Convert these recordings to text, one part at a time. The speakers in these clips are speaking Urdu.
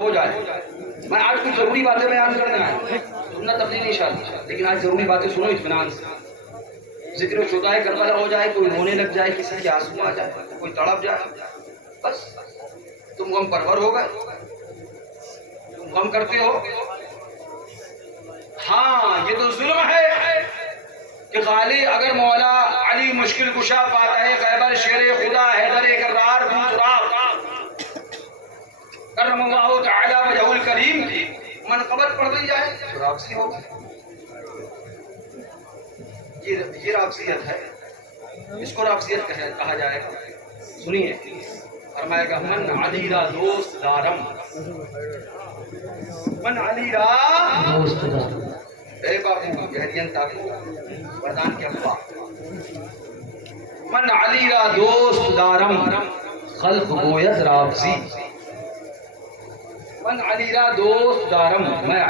ہو جائے. میں آج کچھ ضروری باتیں بیان کرنے آیا، سننا تبدیل انشاءاللہ، لیکن آج ضروری باتیں سنو اطمینان سے. ذکر شدہ کربلا ہو جائے، کوئی رونے لگ جائے، کسی کے آنسو آ جائے، کوئی تڑپ جائے، بس تم غم پرور ہو گئے. تم غم کرتے ہو. ہاں یہ تو ظلم ہے کہ خالی اگر مولا علی مشکل کشا فاتح خیبر شیر خدا حیدر کرار بن سراغ کرم اللہ تعالی وجہ الکریم کی منقبت پڑھ دی جائے تو رابطی ہوگا. یہ رابطیت ہے، اس کو رابطیت کہا جائے گا. سنیے، فرمائے گا من علی را دوست دارم، من علی را دوست دارم. اے باپو گہرین تاکو وردان کے افواہ، من علی را دوست دارم خلق گوید رابطی. من علی را دوست دارم، میں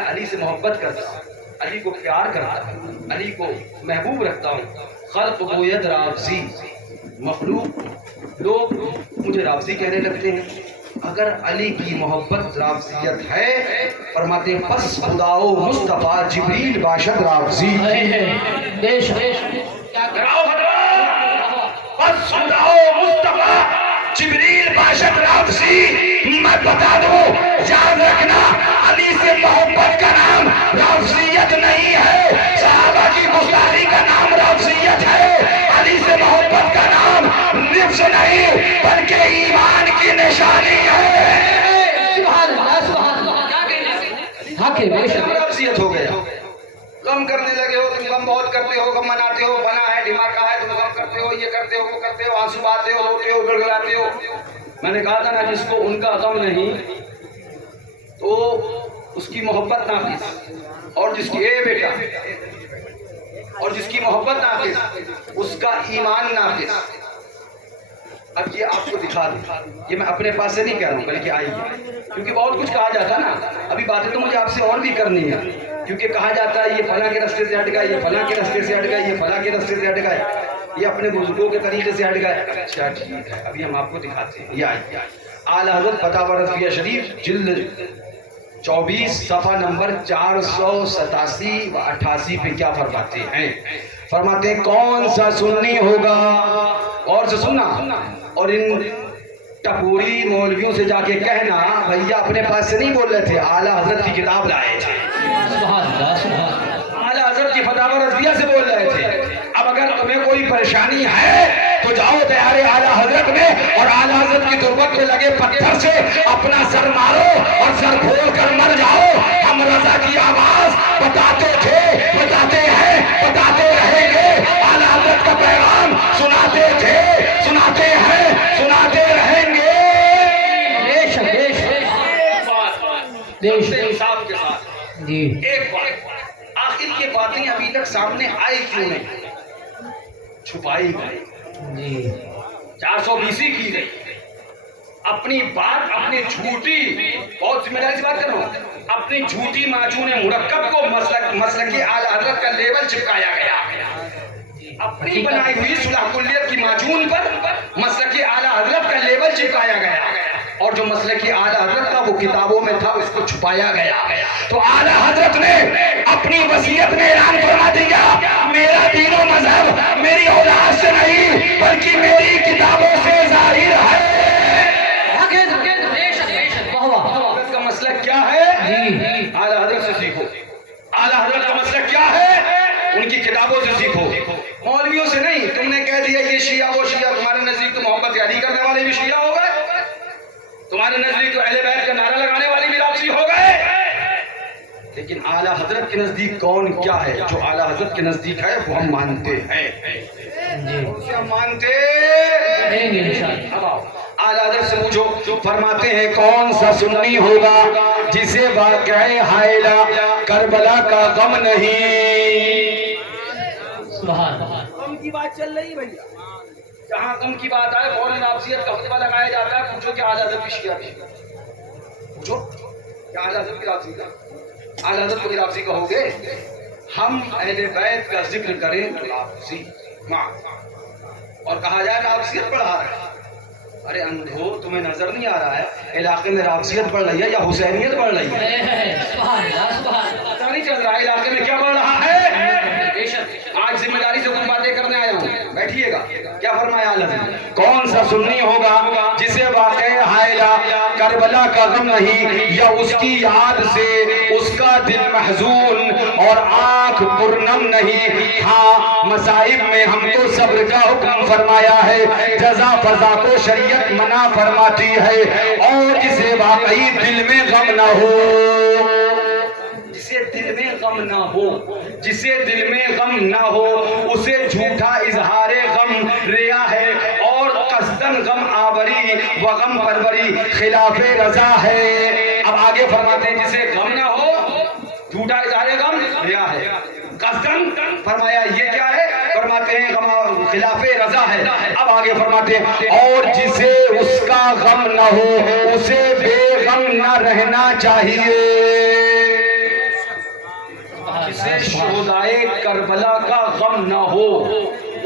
علی سے محبت کرتا ہوں، علی کو پیار کرتا ہوں، علی کو محبوب رکھتا ہوں. خلق گوید رابطی، مخلوق لوگ مجھے رابطی کہنے لگتے ہیں. اگر علی کی محبت رابطیت ہے، فرماتے ہیں پس خداؤ مصطفیٰ جبریل باشد رابطی. پس خداؤ مصطفیٰ جبریل باشد رابطی. میں بتا دوں، یاد رکھنا، علی سے محبت کا نام رابطیت نہیں ہے، صحابہ کی گفتاری کا نام رابطیت ہے. علی سے محبت کا نام نفس نہیں بلکہ ایمان کی نشانی ہے. رابطیت ہو گیا. غم کرنے لگے ہو، تم غم بہت کرتے ہو، غم مناتے ہو، بنا ہے دھماکہ ہے، تم غم کرتے ہو، یہ کرتے ہو، وہ کرتے ہو، آنسو بہاتے ہو، روتے ہو، گڑگڑاتے ہو. میں نے کہا تھا نا، جس کو ان کا غم نہیں تو اس کی محبت ناقص، اور جس کی اے بیٹا اور جس کی محبت ناقص اس کا ایمان ناقص. اب یہ آپ کو دکھا دیں، یہ میں اپنے پاس سے نہیں کہہ رہا ہوں بلکہ آئیے، کیونکہ بہت کچھ کہا جاتا نا. ابھی باتیں تو مجھے آپ سے اور بھی کرنی ہے، کیونکہ کہا جاتا ہے یہ فلاں کے رستے سے ہٹ گئے، یہ فلاں کے رستے سے ہٹ گئے، یہ فلاں کے رستے سے ہٹ گئے، یہ اپنے بزرگوں کے طریقے سے ہٹ گئے. اچھا ٹھیک ہے، ابھی ہم آپ کو دکھاتے ہیں. یہ آئیے، اعلیٰ حضرت فتاوی رضویہ شریف جلد 24 صفحہ نمبر 487 و 88 پہ کیا فرماتے ہیں؟ فرماتے ہیں کون سا سنی ہوگا، اور سے سننا، اور ان ٹپوری مولویوں سے جا کے کہنا بھیا اپنے پاس سے نہیں بول رہے تھے، اعلیٰ حضرت کی کتاب لائے تھے، اعلیٰ حضرت کی فتاوی رضویہ سے بول رہے تھے. اب اگر تمہیں کوئی پریشانی ہے تو جاؤ دیارے اعلیٰ حضرت میں، اور اعلیٰ حضرت کی تربت پہ لگے پتھر سے اپنا سر مارو اور سر کھول کر مر جاؤ. ہم رضا کی آواز بتاتے تھے، بتاتے ہیں، بتاتے رہیں گے. اعلیٰ حضرت کا پیغام سناتے تھے، سناتے ہیں، سناتے رہیں گے. انصاف کے ساتھ ایک بات، آخر یہ باتیں ابھی تک سامنے آئی کیوں نہیں؟ چھپائی گئی، 420 کی گئی. اپنی بات، اپنی جھوٹی، بہت ذمہ داری سے بات کر رہا ہوں، اپنی جھوٹی معجون مرکب کو مسلکی اعلیٰ حضرت کا لیبل چپکایا گیا. اپنی بنائی ہوئی صلح کلیت کی معجون پر مسلکی اعلیٰ حضرت کا لیبل چپکایا گیا، اور جو مسلکی اعلیٰ حضرت کا وہ کتابوں میں تھا اس کو چھپایا گیا. تو اعلیٰ حضرت نے اپنی وصیت میں اعلان فرما دیا، میرا دین و مذہب میری اولاد سے نہیں بلکہ میری کتابوں سے ظاہر ہے. حضرت کا مسلک کیا ہے؟ اعلیٰ حضرت سے سیکھو. اعلیٰ حضرت کا مسلک کیا ہے؟ ان کی کتابوں سے سیکھو، مولویوں سے نہیں. تم نے کہہ دیا یہ شیعہ وہ شیعہ، تمہارے نزدیک تو محبت علی کرنے والے بھی شیعہ ہو گئے، تمہارے نزدیک تو اہل بیت کا نعرہ لگانے والے بھی رافضی ہو گئے. لیکن اعلیٰ حضرت کے نزدیک کون کیا ہے؟ جو اعلیٰ حضرت کے نزدیک ہے وہ ہم مانتے ہیں، ہم مانتے ہیں. اعلیٰ حضرت سے پوچھو، فرماتے ہیں کون سا سنی ہوگا جسے واقعہ حائلہ کربلا کا غم نہیں. غم کی بات چل رہی بھیا، جہاں غم کی بات آئے فوراً رافضیت کا فتویٰ لگایا جاتا ہے. پوچھو کہ اعلیٰ حضرت کی شیعہ بھی، پوچھو کہ اعلیٰ حضرت کی رافضی کا، اعلیٰ حضرت کو رافضی کہو گے. ہم اہل بیت کا ذکر کریں تو رافضی، اور کہا جائے رافضیت پڑھا رہے ہیں. ارے اندھو تمہیں نظر نہیں آ رہا ہے علاقے میں رافضیت بڑھ رہی ہے یا حسینیت بڑھ رہی ہے؟ پتہ نہیں چل رہا ہے علاقے میں کیا بڑھ رہا ہے۔ آج ذمہ داری سے کچھ باتیں کرنے آیا ہوں، بیٹھیے گا۔ کیا فرمایا اعلیٰ نے؟ کون سا سنی ہوگا جسے واقعہ حائلہ کربلا کا غم نہیں، یا اس کی یاد سے اس کا دل محزون اور آنکھ پرنم نہیں۔ ہاں مصائب میں ہم کو صبر کا حکم فرمایا ہے، جزا فضا کو شریعت منع فرماتی ہے، اور جسے واقعی دل میں غم نہ ہو، جسے دل میں غم نہ ہو، جسے دل میں غم نہ ہو، اسے جھوٹا اظہار غم ریا ہے، اور قصدن غم آوری و غم پروری خلاف رضا ہے۔ اب آگے فرماتے ہیں جسے غم نہ ہو، جھوٹا اظہار غم ریا ہے، قصدن فرمایا یہ کیا ہے؟ فرماتے ہیں غم خلاف رضا ہے۔ اب آگے فرماتے ہیں اور جسے اس کا غم نہ ہو اسے بے غم نہ رہنا چاہیے، جسے شہدائے کربلا کا غم نہ ہو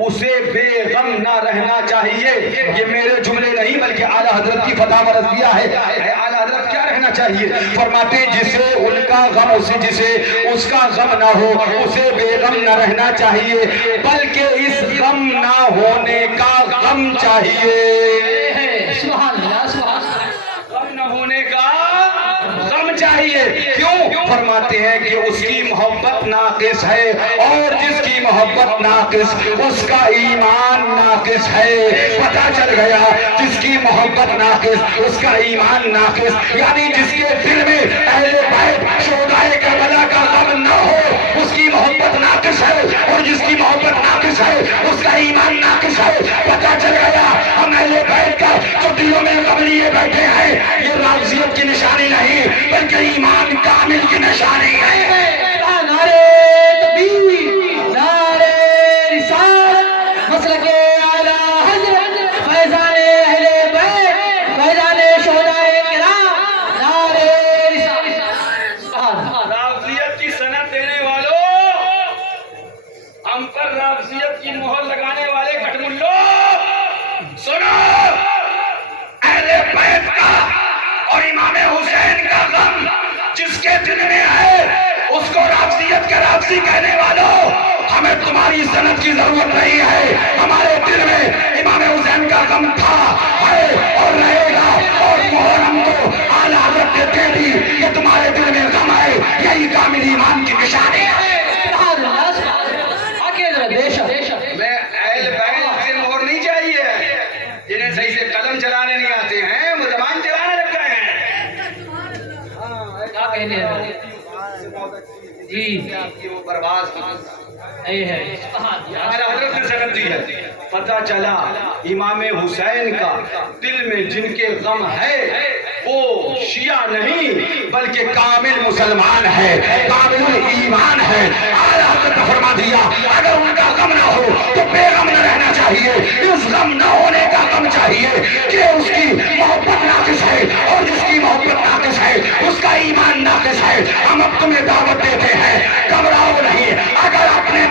اسے بے غم نہ رہنا چاہیے۔ یہ میرے جملے نہیں بلکہ اعلیٰ حضرت کی فتح مرضیہ ہے۔ اعلیٰ حضرت کیا رہنا چاہیے؟ فرماتے ہیں جسے ان کا غم، جسے اس کا غم نہ ہو اسے بے غم نہ رہنا چاہیے، بلکہ اس غم نہ ہونے کا غم چاہیے۔ سبحان اللہ، سبحان اللہ۔ غم نہ ہونے کا غم چاہیے، کیوں؟ فرماتے ہیں کہ اس کی محبت ناقص ہے، اور جس کی محبت ناقص اس کا ایمان ناقص ہے۔ پتہ چل گیا، جس کی محبت ناقص اس کا ایمان ناقص، یعنی جس کے دل میں اہل بیت شہدائے کربلا کا غم نہ ہو اس کی محبت ناقص ہے، اور جس کی محبت ناقص ہے اس کا ایمان ناقص ہے۔ پتہ چل گیا، ہم اہل بیت کا جو دلوں میں غم لیے بیٹھے ہیں یہ رافضیت کی نشانی نہیں بلکہ ایمان کامل کی نشانی ہے۔ نعرہ تکبیر، نعرہ رسالت، مسلک اعلیٰ حضرت، فیضان اہل بیت، فیضان شہدائے کرام، نعرہ رسالت۔ رافضیت کی سند دینے والوں، ہم پر رافضیت کی مہر لگانے والے گٹھملو، سنو، اہل بیت کا اور امام حسین کا غم جس کے دل میں ہے اس کو رافضیت کے رافضی کہنے والوں، ہمیں تمہاری سند کی ضرورت نہیں ہے۔ ہمارے دل میں امام حسین کا غم تھا، ہے اور رہے گا، اور مہر ہم کو اعلیٰ حضرت نے دے دی کہ تمہارے دل میں غم ہے، یہی کامل ایمان کی نشانی ہے۔ میں اہل بیت سے مہر نہیں چاہیے، جنہیں صحیح سے قلم چلانے نہیں آتے ہیں وہ زبان چلانے لگ گئے ہیں۔ جی وہ برباد اعلیٰ حضرت نے سند دی ہے۔ پتہ چلا امام حسین کا دل میں جن کے غم ہے وہ شیعہ نہیں بلکہ کامل مسلمان ہے، کامل ایمان ہے۔ اعلیٰ حضرت نے فرما دیا اگر ان کا غم نہ ہو تو بے غم نہ رہنا چاہیے، اس غم نہ ہونے کا غم چاہیے کہ اس کی محبت ناقص ہے، اور جس کی محبت ناقص ہے اس کا ایمان ناقص ہے۔ ہم اب تمہیں دعوت دیتے ہیں، گھبراؤ نہیں، اگر اپنے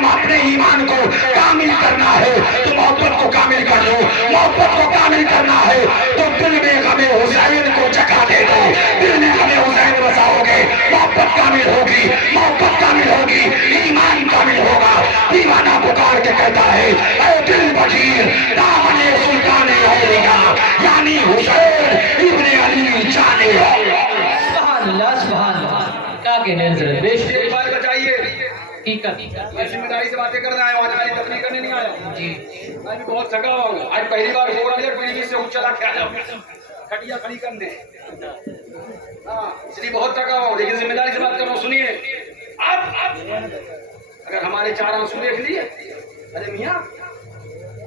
ایمان کو کامل کرنا ہے تو محبت کو کامل کر لو، محبت کو کامل کرنا ہے تو دل میں غم حسین کو جگہ دے دو، دل میں غم حسین بساؤ گے، محبت کامل ہوگی، محبت کامل ہوگی، ایمان کامل ہوگا۔ دیوانہ پکار کے کہتا ہے اے دل بشیر دامن سلطان اولیاء، یعنی حسین ابن علی جانے۔ سبحان اللہ، سبحان اللہ، کیا کہنے ہیں بے شک ایک بات بتائیے، میں ذمہ داری سے باتیں کرنے آیا ہوں، آج والی تفریح کرنے نہیں آیا جی۔ میں بھی بہت تھکا ہوں، آج پہلی بار ہو رہا ہے ٹی وی سے چلا کے آیا ہوں کھٹیا کھڑی کرنے، ہاں اس لیے بہت تھکا ہوں، لیکن ذمہ داری سے بات کر رہا ہوں۔ سنیے، اب اگر ہمارے چار آنسو دیکھ لیے، ارے میاں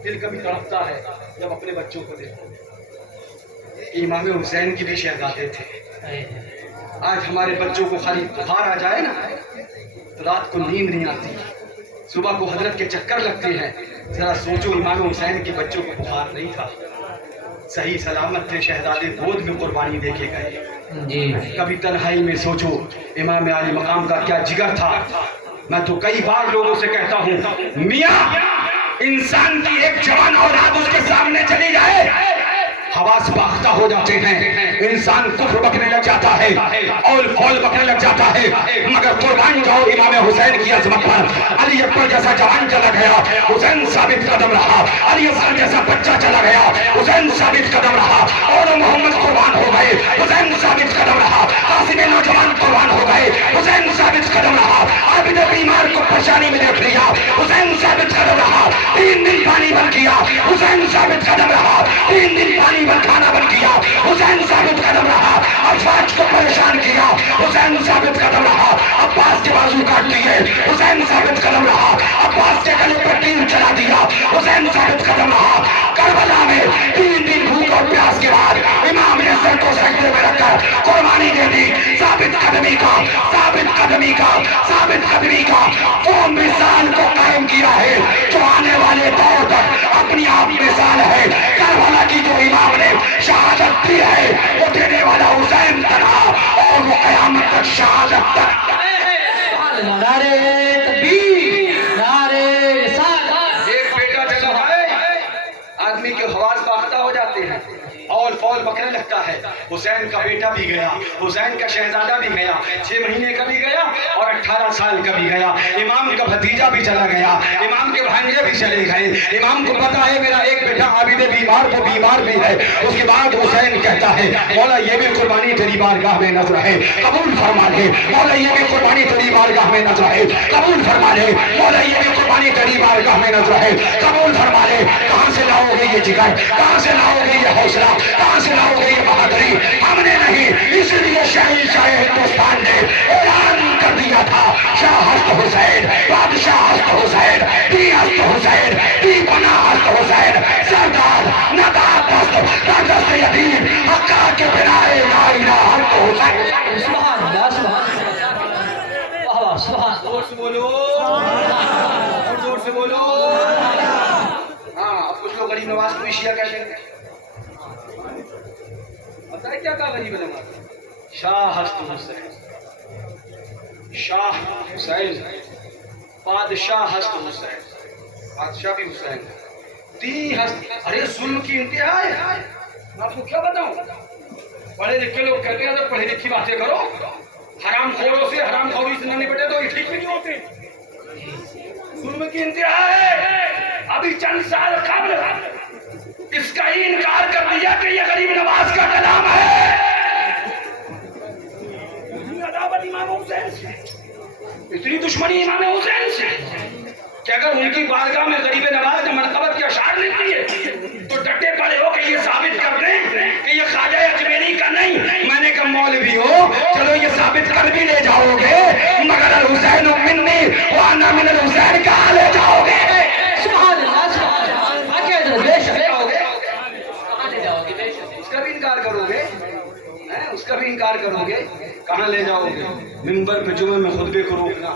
دل کبھی تڑپتا ہے جب اپنے بچوں کو دیکھو۔ امام حسین کی بھی شہزادے تھے، آج ہمارے بچوں کو خالی بخار آ جائے نا تو رات کو نیند نہیں آتی، صبح کو حضرت کے چکر لگتے ہیں۔ ذرا سوچو امام حسین کے بچوں کو بخار نہیں تھا، صحیح سلامت تھے، شہزادے گود میں قربانی دے کے گئے۔ کبھی تنہائی میں سوچو امام عالی مقام کا کیا جگر تھا۔ میں تو کئی بار لوگوں سے کہتا ہوں میاں انسان کی ایک جوان اولاد اس کے سامنے چلی جائے حواس باختہ ہو جاتے ہیں، انسان کفر بکنے لگ جاتا ہے اور فول بکنے لگ جاتا ہے، مگر قربان جاؤ امام حسین کی عظمت پر۔ علی اکبر جیسا جوان چلا گیا، حسین ثابت قدم رہا، علی اصغر جیسا بچہ چلا گیا، حسین ثابت قدم رہا، اور محمد قربان ہو گئے، حسین ثابت قدم رہا، قاسم نوجوان قربان ہو گئے، حسین ثابت قدم رہا، عابد بیمار کو پریشانی میں دیکھ لیا، حسین ثابت قدم رہا، 3 دن پانی بند کیا، حسین ثابت قدم رہا، 3 دن پانی بند کھانا بند کیا، حسین ثابت قدم رہا، افواج کو پریشان کیا، حسین ثابت قدم رہا، عباس کے بازو کاٹ دیے، حسین ثابت قدم رہا، عباس کے گلے پر تیر چلا دیا، حسین ثابت قدم رہا۔ کربلا میں 3 دن بھوک اور پیاس کے بعد امام نے سر کو سجدے میں رکھ کر قربانی دے دی۔ ثابت قدمی کا، ثابت قدمی کا، ثابت قدمی کا وہ مثال کو قائم کیا ہے جو آنے والے دور تک اپنی آپ مثال ہے۔ کربلا کی جو امام نے شہادت دی ہے وہ دینے والا حسین تنہا، اور وہ قیامت تک شہادت تک۔ نعرہ تکبیر، نعرہ رسالت۔ ایک بیٹا چلا ہے، آدمی کے حواس باختہ ہو جاتے ہیں اور فول بکنے لگتا ہے۔ حسین کا بیٹا بھی گیا، حسین کا شہزادہ بھی گیا، 6 مہینے کا بھی گیا اور 18 سال کا بھی گیا، امام کا بھتیجا بھی چلا گیا، امام کے بھانجے بھی چلے گئے۔ امام کو پتا ہے میرا ایک بیٹا عابد بیمار تو بیمار بھی ہے۔ اس کے بعد حسین کہتا ہے مولا یہ بھی قربانی تیری بارگاہ میں نظر ہے، قبول فرما لے مولا، یہ بھی قربانی تیری بارگاہ میں نظر ہے، قبول فرما لے مولا، یہ بھی قربانی تیری بارگاہ میں نظر ہے، قبول فرما لے۔ کہاں سے لاؤ گے یہ جگر، کہاں سے لاؤ گے یہ حوصلہ، کہاں سے لاؤ گے یہ بہادری؟ ہم نے نہیں، اس لیے شہنشاہ ہندوستان نے اعلان کر دیا تھا شاہ ہست حسین، بادشاہ ہست حسین، دی ہست حسین، دی پناہ ہست حسین، سردار نبات ہست دست یتیم، حقا کے بنائے لا الہ ہست حسین۔ سبحان اللہ، سبحان اللہ، واہ واہ، سبحان اللہ۔ زور سے بولو اور زور سے بولو۔ ہاں اب کچھ لوگ غریب نواز کو بھی شیعہ کہتے ہیں، پتہ ہے کیا کہا غریب نواز؟ شاہ ہست حسین، شاہ حسین، بادشاہ ہست حسین، بادشاہ بھی حسین، دی ہست۔ ارے ظلم کی انتہا ہے، میں آپ کو کیا بتاؤں؟ پڑھے لکھے لوگ کہتے ہیں اگر پڑھی لکھی باتیں کرو، حرام خوروں سے حرام خوری سے نہ نپٹے تو یہ ٹھیک بھی نہیں ہوتے۔ ظلم کی انتہا ہے۔ ابھی چند سال قبل اس کا ہی انکار کر دیا کہ یہ غریب نواز کا کلام ہے۔ اتنی عداوت امام حسین سے، اتنی دشمنی امام حسین سے کہ اگر ان کی بارگاہ میں غریب نواز نے منقبت کے اشعار لکھ دیے تو ڈٹے پڑے ہو کہ یہ ثابت کر دیں کہ یہ خواجہ اجمیری کا نہیں۔ میں نے کہا مولوی ہو چلو یہ ثابت کر بھی لے جاؤ گے، مگر الحسین منی وانا من الحسین کہاں لے جاؤ گے؟ سبحان اللہ، سبحان اللہ، آگے حضرت، بے شک، لے جاؤ گے، کہاں لے جاؤ گے؟ بے شک۔ اس کا بھی انکار کرو گے، اس کا بھی انکار کرو گے، کہاں لے جاؤ گے؟ منبر پہ جمعے میں خطبے کو روکنا،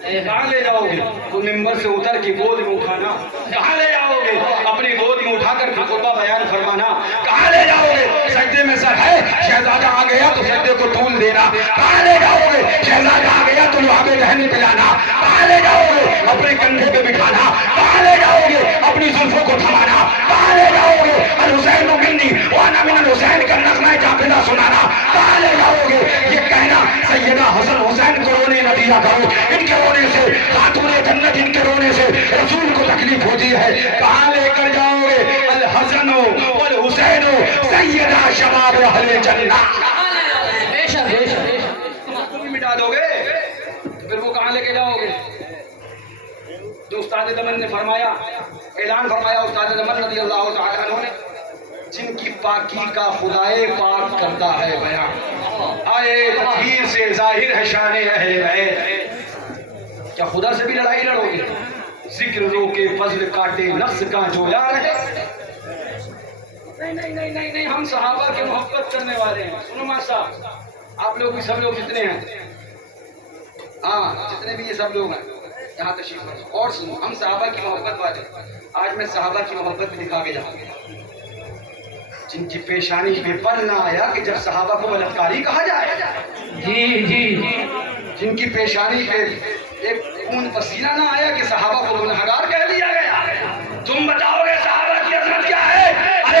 کہاں لے جاؤ گے؟ وہ منبر سے اتر کے گود میں اٹھانا، کہاں لے جاؤ گے؟ اپنی گود میں اٹھا کر خطبہ بیان فرمانا، کہاں لے جاؤ گے؟ سجدے میں سر ہے، شہزادہ آ گیا تو سجدے کو طول دینا، کہاں لے جاؤ گے؟ شہزادہ آ گیا تو لعاب دہن پلانا، کہاں لے جاؤ گے؟ اپنے کندھے پہ بٹھانا، کہاں لے جاؤ گے؟ اپنی زلفوں کو تھمانا، کہاں لے جاؤ گے؟ الحسین منی وانا من الحسین کا نغمہ قافلہ سنانا، کہاں لے جاؤ گے؟ یہ کہنا سیدہ حسن حسین کو رونے نہ دیا کرو، ان کے رونے سے خاتون جنت، ان کے رونے سے رسول کو تکلیف ہوتی ہے، کہاں لے کر جاؤ گے؟ الحسن والحسین سیدہ شباب اہل جنہ، بے شک، بے شک، بے شک۔ اس کو بھی مٹا دو گے پھر وہ کہاں لے کے جاؤ گے؟ جو استاد دمن نے فرمایا، اعلان فرمایا استاد دمن رضی اللہ تعالیٰ عنہ نے، جن کی پاکی کا خدائے پاک کرتا ہے بیان، آئے تطہیر سے ظاہر ہے شان اہل بیت۔ کیا خدا سے بھی لڑائی لڑو گے؟ ذکر رو کے فضل کاٹے نفس کا جو یار ہے۔ نہیں نہیں نہیں نہیں نہیں، ہم صحابہ کے محبت کرنے والے ہیں۔ سنو ماں صاحب، آپ لوگ بھی سب لوگ جتنے ہیں، ہاں جتنے بھی یہ سب لوگ ہیں یہاں تشریف رکھو اور سنو، ہم صحابہ کی محبت والے۔ آج میں صحابہ کی محبت بھی دکھا کے جاؤں گا، جن کی پیشانی پہ پل نہ آیا کہ جب صحابہ کو بلاتکاری کہا جائے، جی جی، جن کی پیشانی پہ ایک خون پسینہ نہ آیا کہ صحابہ کو گنہگار کہہ دیا گیا۔ تم بتاؤ گے صحابہ کی عظمت کیا ہے؟ ارے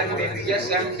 MBBS MD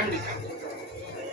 MD,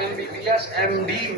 MBBS MD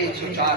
104,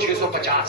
650,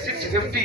650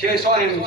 600 mg,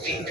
ZP,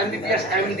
MBBS MD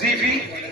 ZP।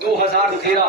2013